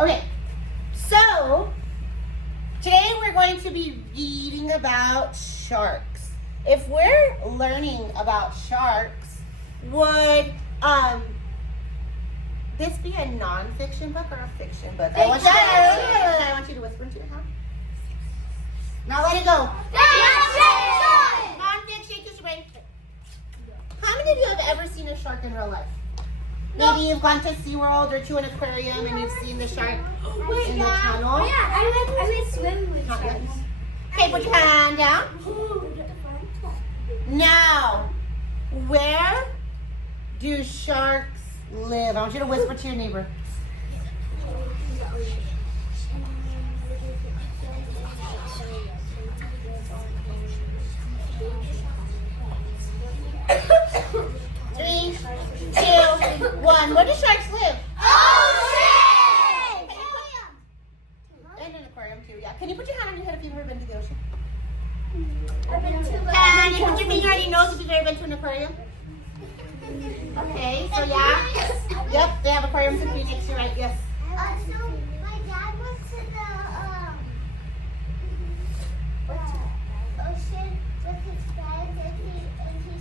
Okay, so today we're going to be reading about sharks. If we're learning about sharks, would this be a non-fiction book or a fiction book? I want you to whisper into your house. Now let it go. Non-fiction! Non-fiction, kiss your brain. How many of you have ever seen a shark in real life? Maybe you've gone to SeaWorld or to an aquarium and you've seen the shark in the tunnel. Yeah, I went swimming with sharks. Okay, put your hand down. Now, where do sharks live? I want you to whisper to your neighbor. Three, 2, 1. Where do sharks live? Ocean! And an aquarium too, yeah. Can you put your hand on your head if you've ever been to the ocean? I've been to Can you put your finger on your nose if you've ever been to an aquarium? Okay, so yeah. Yep, they have aquariums in Phoenix, you're right, yes. So my dad went to the ocean with his friends and he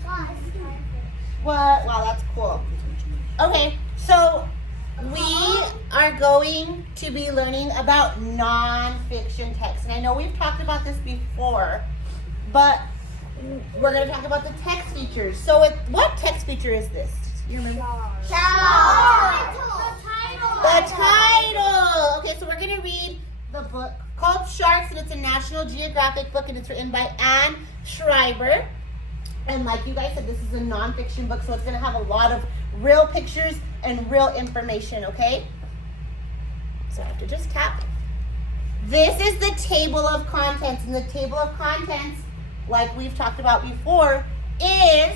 got a starfish. What? Wow, that's cool. Okay, so we are going to be learning about non-fiction text. And I know we've talked about this before, but we're going to talk about the text features. So what text feature is this? You remember? The title. Okay, so we're going to read the book called Sharks, and it's a National Geographic book, and it's written by Anne Schreiber. And like you guys said, this is a nonfiction book, so it's going to have a lot of real pictures and real information, okay? So I have to just tap. This is the table of contents, and the table of contents, like we've talked about before, is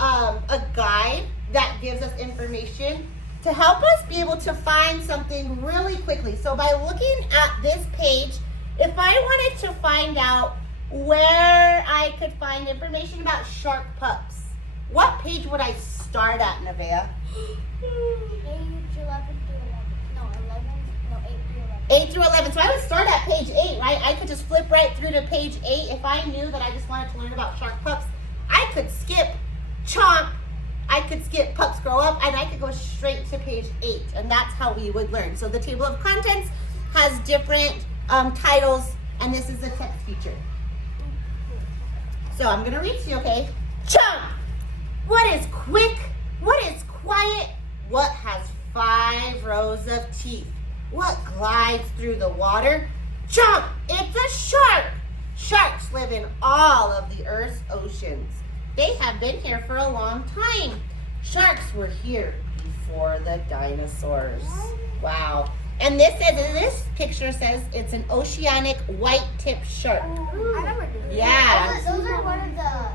a guide that gives us information to help us be able to find something really quickly. So by looking at this page, if I wanted to find out where I could find information about shark pups, what page would I start at, Nevaeh? Page 11 through 11. No, 11. No, 8 through 11. 8 through 11. So I would start at page 8, right? I could just flip right through to page 8. If I knew that I just wanted to learn about shark pups, I could skip chomp, I could skip pups grow up, and I could go straight to page 8. And that's how we would learn. So the table of contents has different titles, and this is the text feature. So I'm going to read to you, okay? Chomp! What is quick? What is quiet? What has 5 rows of teeth? What glides through the water? Chomp! It's a shark! Sharks live in all of the Earth's oceans. They have been here for a long time. Sharks were here before the dinosaurs. Wow. And this picture says it's an oceanic white-tipped shark. I remember doing Yeah. Those are one of the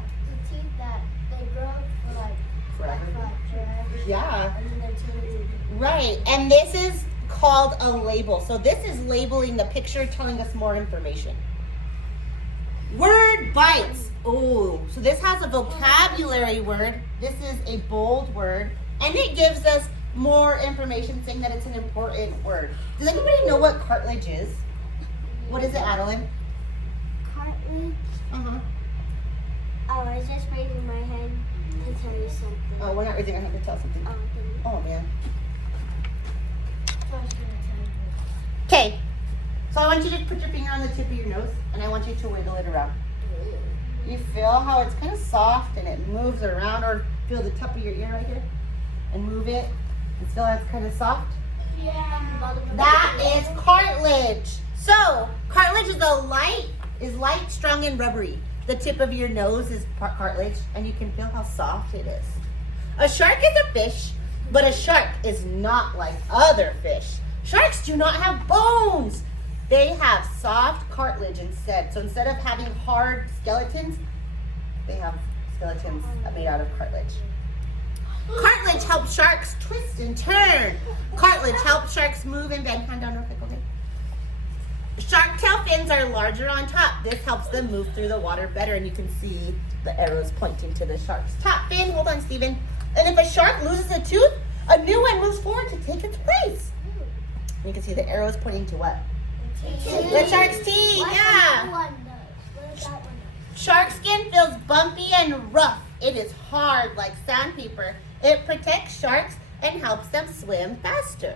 teeth that they grow for like Forever. forever. Yeah. And then they're teeth. Right. And this is called a label. So this is labeling the picture, telling us more information. Word bites. Oh, so this has a vocabulary word. This is a bold word. And it gives us more information saying that it's an important word. Does anybody know what cartilage is? What is it, Adeline? Cartilage. Uh-huh. Oh, I was just raising my hand to tell you something. Oh, we're not raising our hand to tell something. Oh, man. Okay. So I want you to put your finger on the tip of your nose, and I want you to wiggle it around. You feel how it's kind of soft, and it moves around, or feel the top of your ear right here, and move it, and feel that it's kind of soft? Yeah. That is cartilage. So cartilage is light, strong, and rubbery. The tip of your nose is cartilage, and you can feel how soft it is. A shark is a fish, but a shark is not like other fish. Sharks do not have bones. They have soft cartilage instead. So instead of having hard skeletons, they have skeletons made out of cartilage. Cartilage helps sharks twist and turn. Cartilage helps sharks move and bend. Hand down real quick, okay? Shark tail fins are larger on top. This helps them move through the water better, and you can see the arrows pointing to the shark's top fin. Hold on, Steven. And if a shark loses a tooth, a new one moves forward to take its place. You can see the arrows pointing to what? Teeth. The shark's teeth, yeah. What does that one do? Shark skin feels bumpy and rough. It is hard like sandpaper. It protects sharks and helps them swim faster.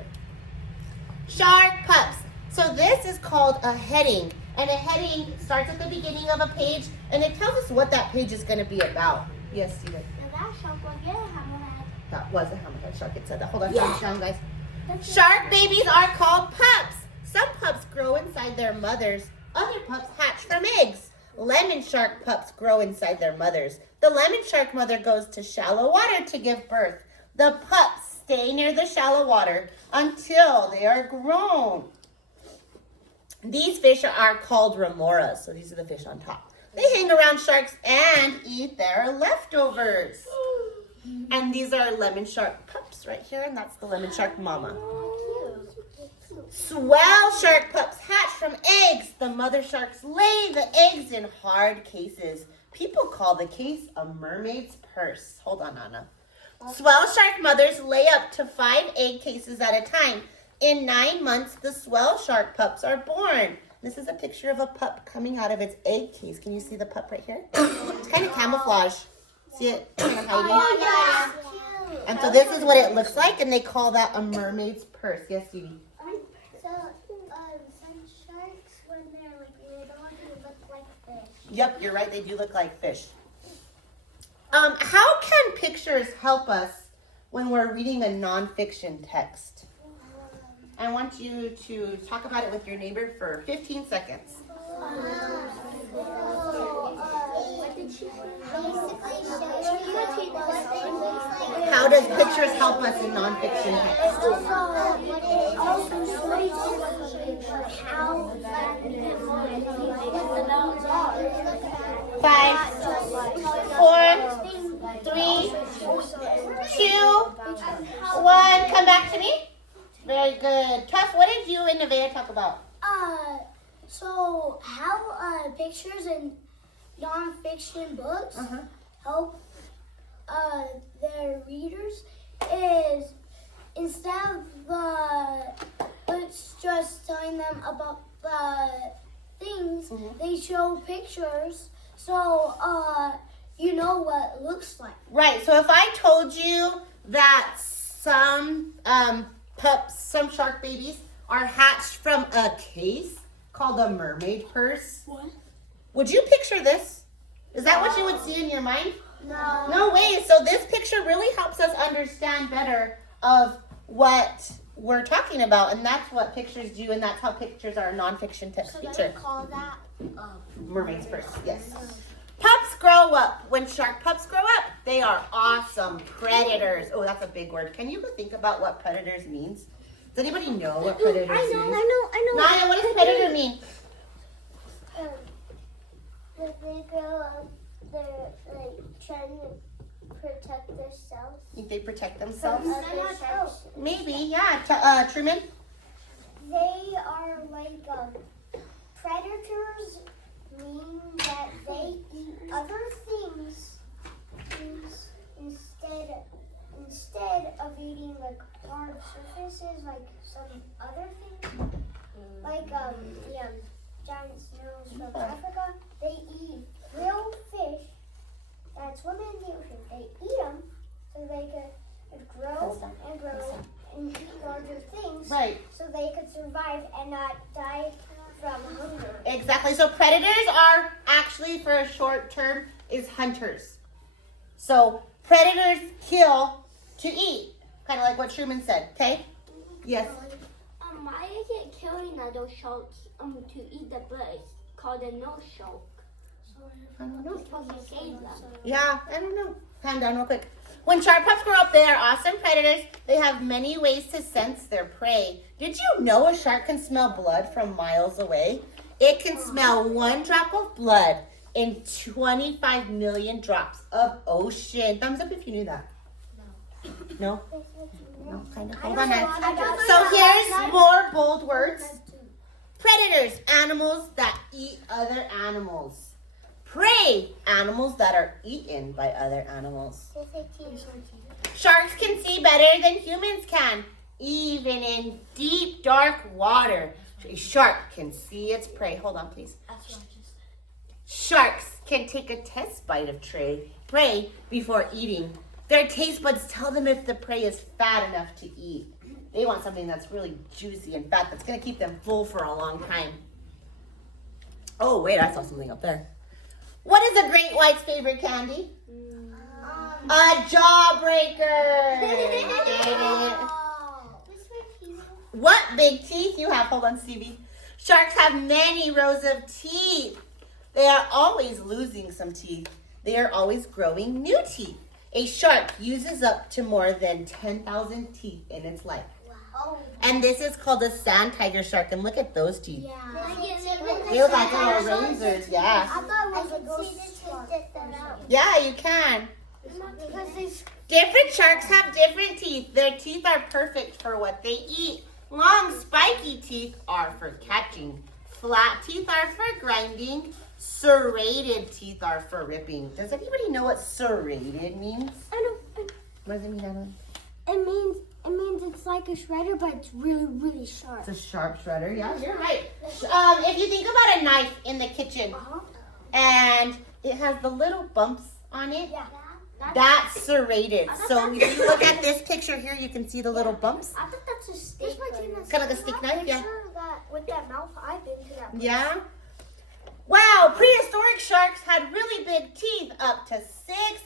Shark pups. So this is called a heading. And a heading starts at the beginning of a page and it tells us what that page is going to be about. Yes, Steven. Now that shark will get a hammerhead. That was a hammerhead shark. It said that. Hold on, down, guys. Shark babies are called pups. Some pups grow inside their mothers. Other pups hatch from eggs. Lemon shark pups grow inside their mothers. The lemon shark mother goes to shallow water to give birth. The pups stay near the shallow water until they are grown. These fish are called remoras. So these are the fish on top. They hang around sharks and eat their leftovers. And these are lemon shark pups right here, and that's the lemon shark mama. Swell shark pups hatch from eggs. The mother sharks lay the eggs in hard cases. People call the case a mermaid's purse. Hold on, Anna. Swell shark mothers lay up to 5 egg cases at a time. In 9 months, the swell shark pups are born. This is a picture of a pup coming out of its egg case. Can you see the pup right here? It's kind of camouflage. See it kind of hiding? Oh, yeah. And so this is what it looks like, and they call that a mermaid's purse. Yes, Judy? So, some sharks, when they're like little, they look like fish. Yep, you're right. They do look like fish. How can pictures help us when we're reading a nonfiction text? I want you to talk about it with your neighbor for 15 seconds. How does pictures help us in nonfiction text? Five, 4, 3, 2, 1. Come back to me. Very good. Tuff, what did you and Nevaeh talk about? So how pictures in non-fiction books help their readers is instead of the books just telling them about the things, they show pictures so you know what it looks like. Right. So if I told you that some pups, some shark babies are hatched from a case called a mermaid purse. What? Would you picture this? Is that what you would see in your mind? No. No way. So this picture really helps us understand better of what we're talking about, and that's what pictures do, and that's how pictures are a nonfiction text So feature. they call that Mermaid's purse, yes. Pups grow up. When shark pups grow up, they are awesome predators. Oh, that's a big word. Can you think about what predators means? Does anybody know what predators means? I know. Naya, what does predator mean? When they grow up, they're like trying to protect themselves. Think they protect themselves? Other sharks. Maybe, yeah. Truman? They are like predators, mean that they eat other things instead of eating like hard surfaces, like some other things, like giant snails from Africa. They eat real fish that swim in the ocean. They eat them so they could grow and grow and eat larger things. Right. So they could survive and not die from hunger. Exactly. So predators are actually, for a short term, is hunters. So predators kill to eat, kind of like what Truman said. Okay? Yes. Why is it killing those sharks to eat the birds called a no shark? I don't know. Because you save them. Yeah, I don't know. Calm down real quick. When shark pups grow up, they are awesome predators. They have many ways to sense their prey. Did you know a shark can smell blood from miles away? It can smell 1 drop of blood in 25 million drops of ocean. Thumbs up if you knew that. No? No, kind of. Hold on. So here's more bold words. Predators, animals that eat other animals. Prey, animals that are eaten by other animals. Sharks can see better than humans can. Even in deep, dark water, a shark can see its prey. Hold on, please. That's what I just said. Sharks can take a test bite of prey before eating. Their taste buds tell them if the prey is fat enough to eat. They want something that's really juicy and fat that's going to keep them full for a long time. Oh, wait, I saw something up there. What is a great white's favorite candy? A jawbreaker. What big teeth you have? Hold on, Stevie. Sharks have many rows of teeth. They are always losing some teeth. They are always growing new teeth. A shark uses up to more than 10,000 teeth in its life. Wow. And this is called a sand tiger shark. And look at those teeth. Yeah. They look like little razors, yeah. I thought it was a ghost shark. Yeah, you can. Different sharks have different teeth. Their teeth are perfect for what they eat. Long, spiky teeth are for catching. Flat teeth are for grinding. Serrated teeth are for ripping. Does anybody know what serrated means? I know. What does it mean, Anna? It means it's like a shredder, but it's really, really sharp. It's a sharp shredder. Yeah, you're right. If you think about a knife in the kitchen, and it has the little bumps on it, Yeah. that's serrated. So if you look at this picture here, you can see the little bumps. I thought that's a steak. It's kind of like a stick knife, yeah. That with that mouth, I've been to that place. Yeah. Wow, prehistoric sharks had really big teeth, up to 6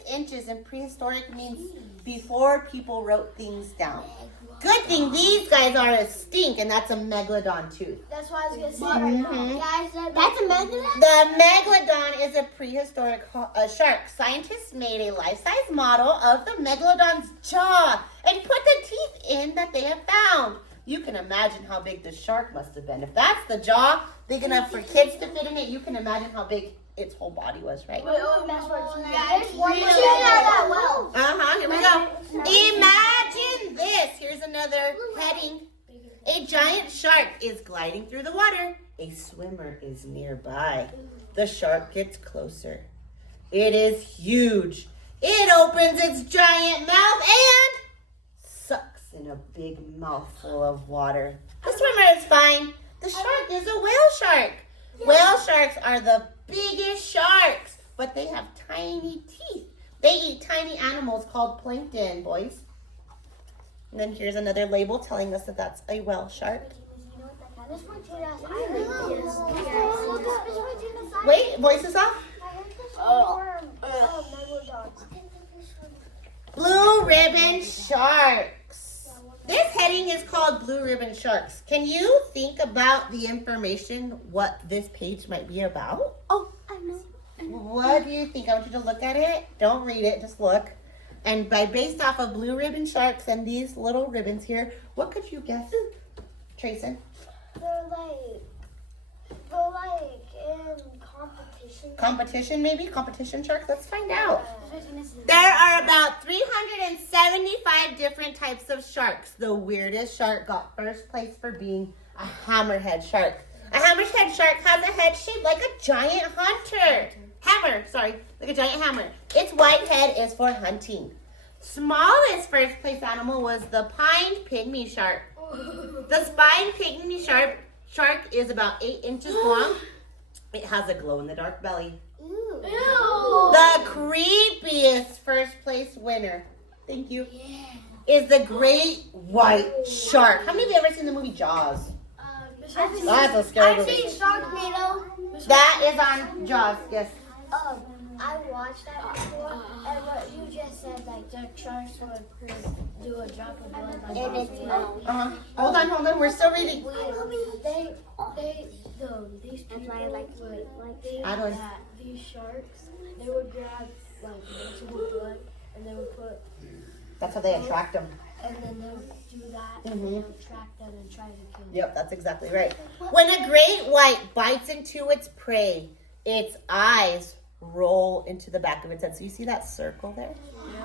inches. And prehistoric means before people wrote things down. Good thing these guys are extinct, and that's a megalodon tooth. That's what I was gonna say right now. Guys, That's a megalodon? The megalodon is a prehistoric shark. Scientists made a life-size model of the megalodon's jaw and put the teeth in that they have found. You can imagine how big the shark must have been. If that's the jaw, big enough for kids to fit in it, you can imagine how big its whole body was, right? Here we go. Imagine this. Here's another heading. A giant shark is gliding through the water. A swimmer is nearby. The shark gets closer. It is huge. It opens its giant mouth and sucks in a big mouthful of water. The swimmer is fine. The shark is a whale shark. Whale sharks are the biggest sharks, but they have tiny teeth. They eat tiny animals called plankton, boys. And then here's another label telling us that that's a whale shark. Wait, voice is off. Blue ribbon sharks. This heading is called blue ribbon sharks. Can you think about the information, what this page might be about? Oh, I know. What do you think? I want you to look at it. Don't read it, just look. And based off of blue ribbon sharks and these little ribbons here, what could you guess, Trayson? They're like in competition. Competition, maybe? Competition sharks? Let's find out. There are about 375 different types of sharks. The weirdest shark got first place for being a hammerhead shark. A hammerhead shark has a head shaped like a giant like a giant hammer. Its white head is for hunting. Smallest first place animal was the spined pygmy shark. The spined pygmy shark is about 8 inches long. It has a glow-in-the-dark belly. Ew. The creepiest first place winner, thank you, is the great white shark. How many of you ever seen the movie Jaws? That's a scary movie. I've seen Sharknado. That is on Jaws, yes. I watched that before, and what you just said, like the sharks would do a drop of blood in its mouth. Hold on, we're still reading. These people Adeline. these sharks, they would grab like multiple blood, and they would put, That's how they attract them. and then they would do that, and they would attract them and try to kill them. Yep, that's exactly right. When a great white bites into its prey, its eyes roll into the back of its head. So you see that circle there?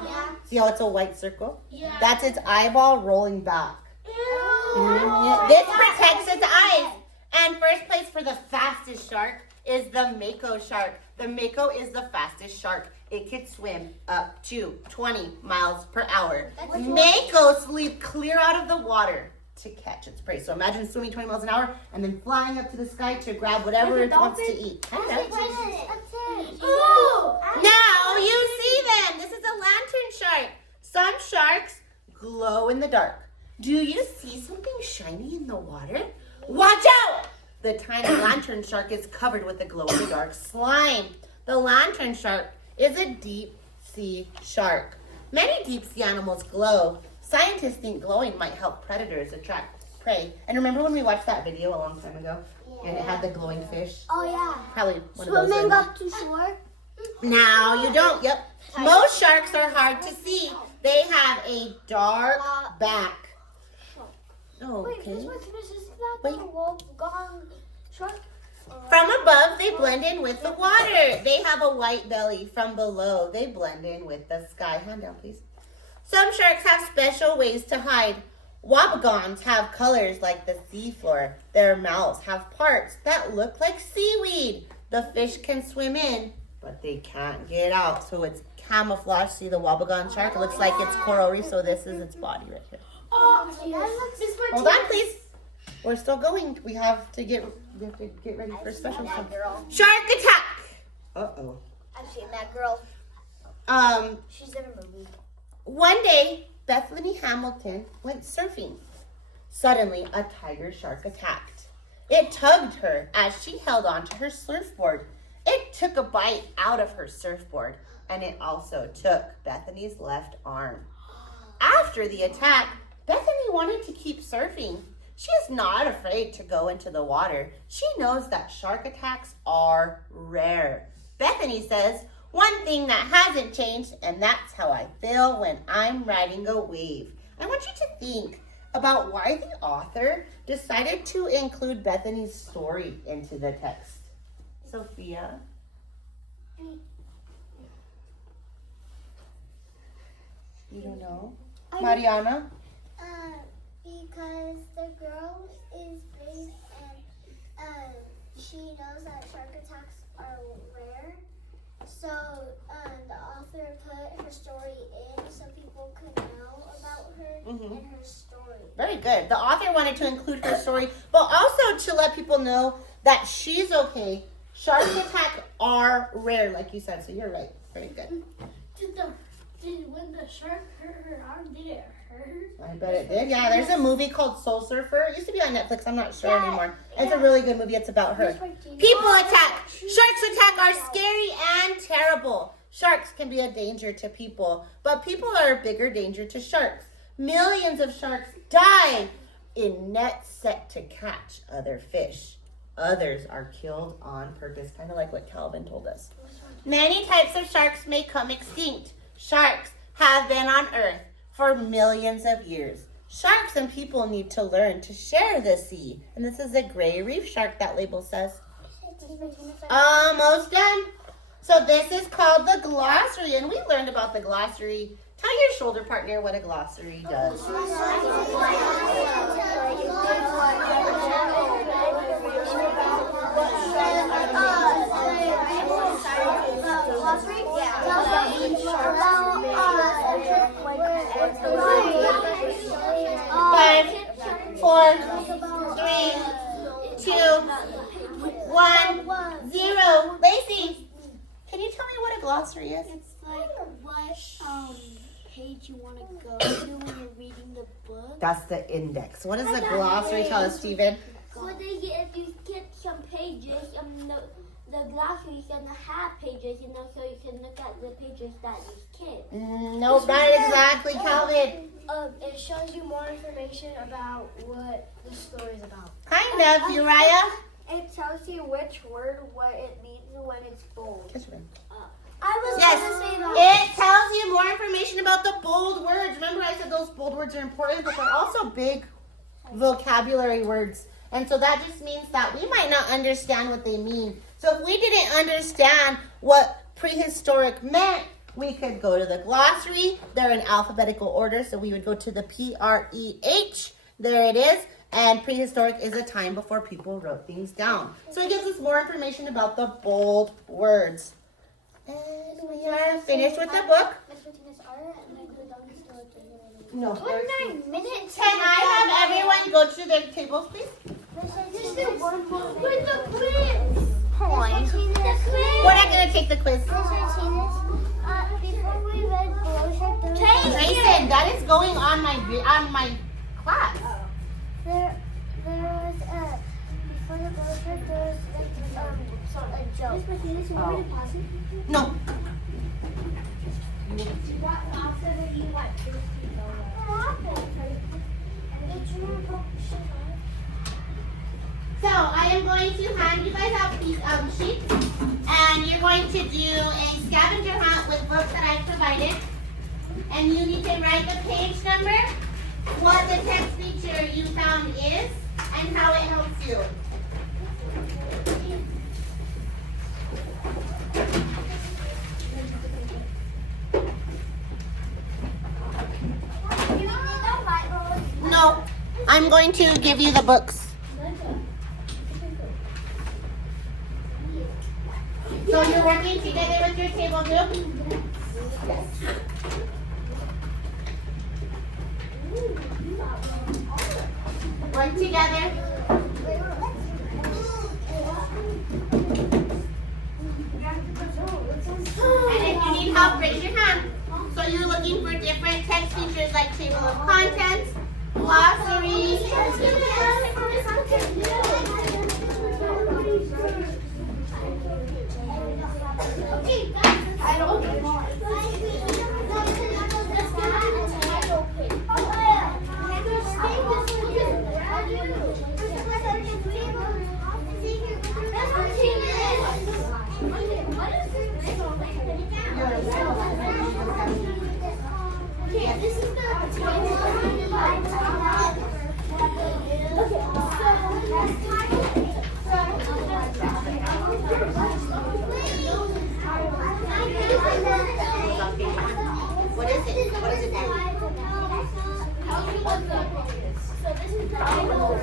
Yeah. See how it's a white circle? Yeah. That's its eyeball rolling back. Ew. This protects its eyes. And first place for the fastest shark is the mako shark. The mako is the fastest shark. It could swim up to 20 miles per hour. Makos leap clear out of the water to catch its prey. So imagine swimming 20 miles an hour and then flying up to the sky to grab whatever it wants to eat. Kind of. Now you see them. This is a lantern shark. Some sharks glow in the dark. Do you see something shiny in the water? Watch out! The tiny lantern shark is covered with a glow-in-the-dark slime. The lantern shark is a deep sea shark. Many deep sea animals glow. Scientists think glowing might help predators attract prey. And remember when we watched that video a long time ago? Yeah. And it had the glowing fish? Oh, yeah. Probably one of those. Swimming up to shore? Now you don't. Yep. Most sharks are hard to see. They have a dark back. Oh, okay. Wait, is that the wolf-gone shark? From above, they blend in with the water. They have a white belly. From below, they blend in with the sky. Hand down, please. Some sharks have special ways to hide. Wabagons have colors like the seafloor. Their mouths have parts that look like seaweed. The fish can swim in, but they can't get out. So it's camouflage. See the Wabagon shark? It looks like it's coral reef, so this is its body right here. Hold on, please. We're still going. We have to get ready for a special stuff. Shark attack. Uh-oh. I've seen that girl. She's in a movie. One day, Bethany Hamilton went surfing. Suddenly, a tiger shark attacked. It tugged her as she held onto her surfboard. It took a bite out of her surfboard, and it also took Bethany's left arm. After the attack, Bethany wanted to keep surfing. She is not afraid to go into the water. She knows that shark attacks are rare. Bethany says, one thing that hasn't changed, and that's how I feel when I'm riding a wave. I want you to think about why the author decided to include Bethany's story into the text. Sophia? You don't know? Mariana? Because the girl is big and she knows that shark attacks are rare. So the author put her story in so people could know about her and her story. Very good. The author wanted to include her story, but also to let people know that she's okay. Shark attacks are rare, like you said, so you're right. Very good. When the shark hurt her arm, did it hurt? I bet it did. Yeah, there's a movie called Soul Surfer. It used to be on Netflix. I'm not sure anymore. It's a really good movie. It's about her. People attack. Sharks attack are scary and terrible. Sharks can be a danger to people, but people are a bigger danger to sharks. Millions of sharks die in nets set to catch other fish. Others are killed on purpose, kind of like what Calvin told us. Many types of sharks may come extinct. Sharks have been on Earth for millions of years. Sharks and people need to learn to share the sea. And this is a gray reef shark, that label says. Almost done. So this is called the glossary, and we learned about the glossary. Tell your shoulder partner what a glossary does. Five, 4, 3, 2, 1, 0. Lacey, can you tell me what a glossary is? It's like what page you want to go to when you're reading the book. That's the index. What does the glossary tell us, Steven? So if you get some pages, the glossary is going to have pages, so you can look at the pages that you can. Nope, not exactly, Calvin. It shows you more information about what the story is about. Kind of, Uriah. It tells you which word, what it means when it's bold. Yes, it tells you more information about the bold words. Remember I said those bold words are important, but they're also big vocabulary words. And so that just means that we might not understand what they mean. So if we didn't understand what prehistoric meant, we could go to the glossary. They're in alphabetical order, so we would go to the PREH. There it is. And prehistoric is a time before people wrote things down. So it gives us more information about the bold words. And we are finished with the book. No. 29 minutes. Can I have everyone go to their tables, please? Just do one more. Where's the quiz? We're not gonna take the quiz. Before we read Jason, that is going on my class. there was before the brochure there was a joke. No. So I am going to hand you guys out these sheets, and you're going to do a scavenger hunt with books that I provided, and you need to write the page number, what the text feature you found is, and how it helps you. No, I'm going to give you the books. So you're working together with your table group? Yes. Work together. And if you need help, raise your hand. So you're looking for different text features like table of contents, glossary. What is it? What is it now? So this is the title.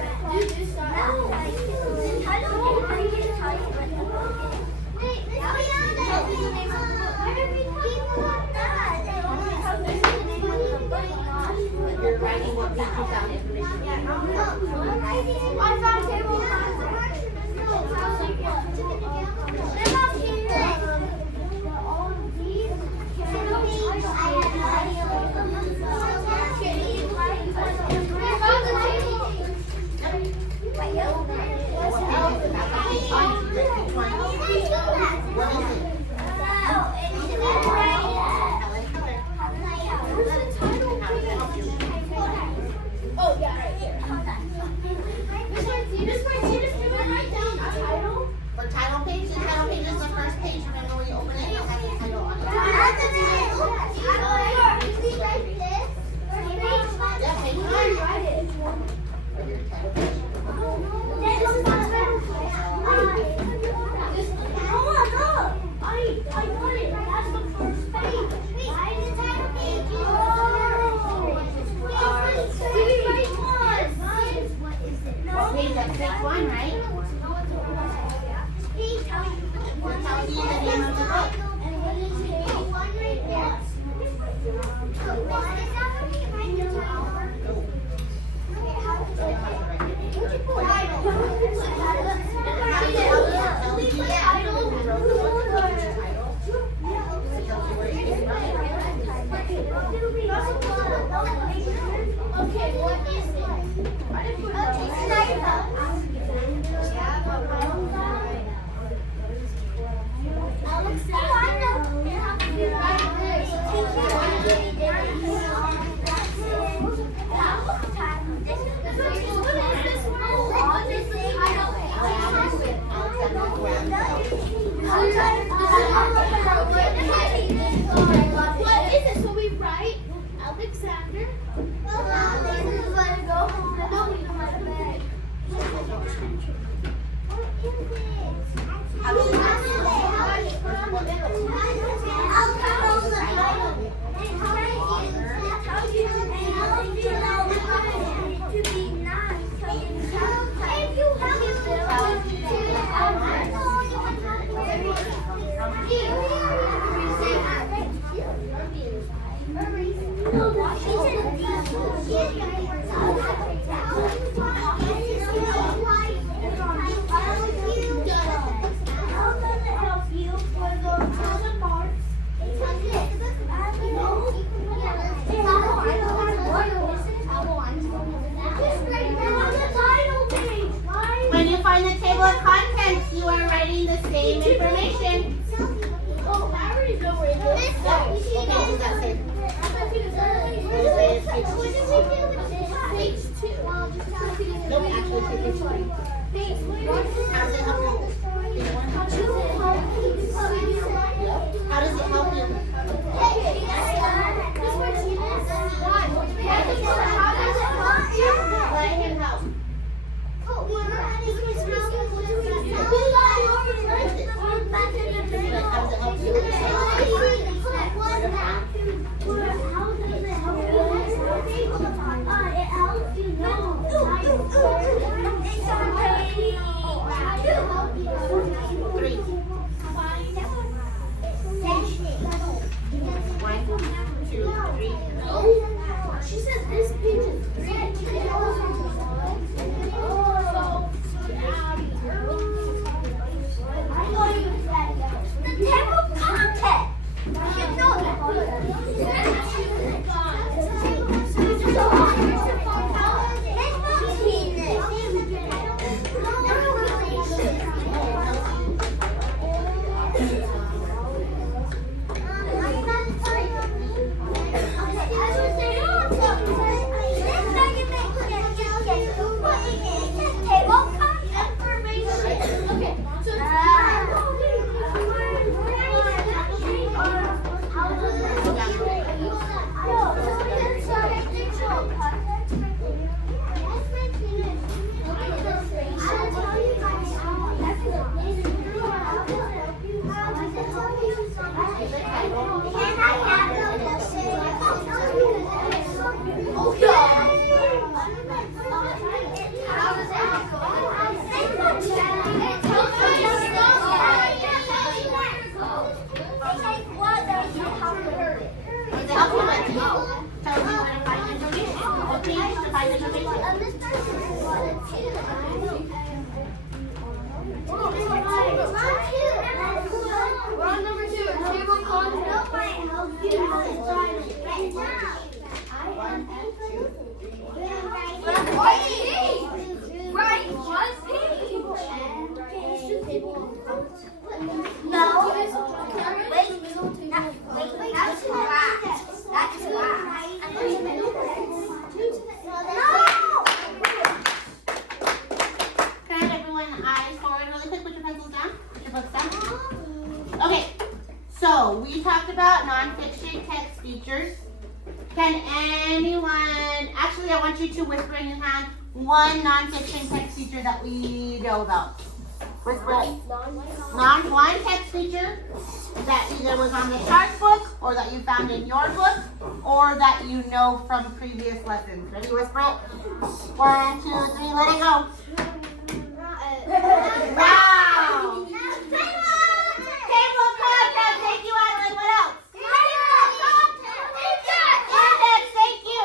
You're writing what page you found information. I found table Oh yeah, right here. For title page, the title page is the first page. Remember when you open it, it'll have the title on it. Yeah, page one. Or your title page. Page, that's page one, right? What tells you the name of the book? Okay, what is it? Alexander. Page 2. Page 2. No, we actually take page 3. How does it help you? Page 1. How does it help you? Let him help. How does it help you? Three. 1, 2, 3. She said this page is 3. The table content. You should know that. So, we talked about nonfiction text features. Can anyone, actually I want you to whisper in your hand one nonfiction text feature that we know about. Whisper. One text feature that either was on the chart book or that you found in your book or that you know from previous lessons. Ready, whisper it? 1, 2, 3, let it go. Wow! Table content, thank you, Adeline. What else? Context, thank you.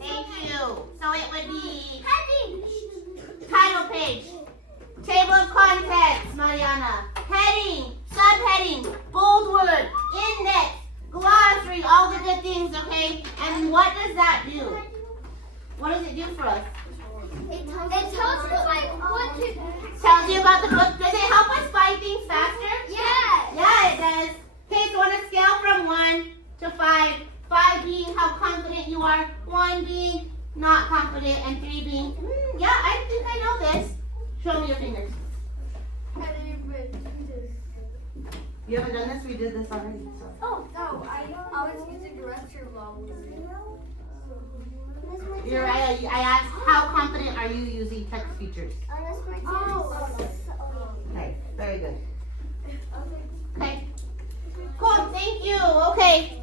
Thank you. So it would be title page, table of contents, Mariana, heading, subheading, bold word, index, glossary, all the good things, okay? And what does that do? What does it do for us? It tells you like what to. Tells you about the book. Does it help us find things faster? Yeah. Yeah, it does. Okay, so on a scale from 1 to 5, 5 being how confident you are, 1 being not confident, and 3 being, yeah, I think I know this. Show me your fingers. You haven't done this? We did this already. So. Oh no, I was using the restroom while You're right. I asked, how confident are you using text features? Okay, very good. Okay. Cool, thank you. Okay.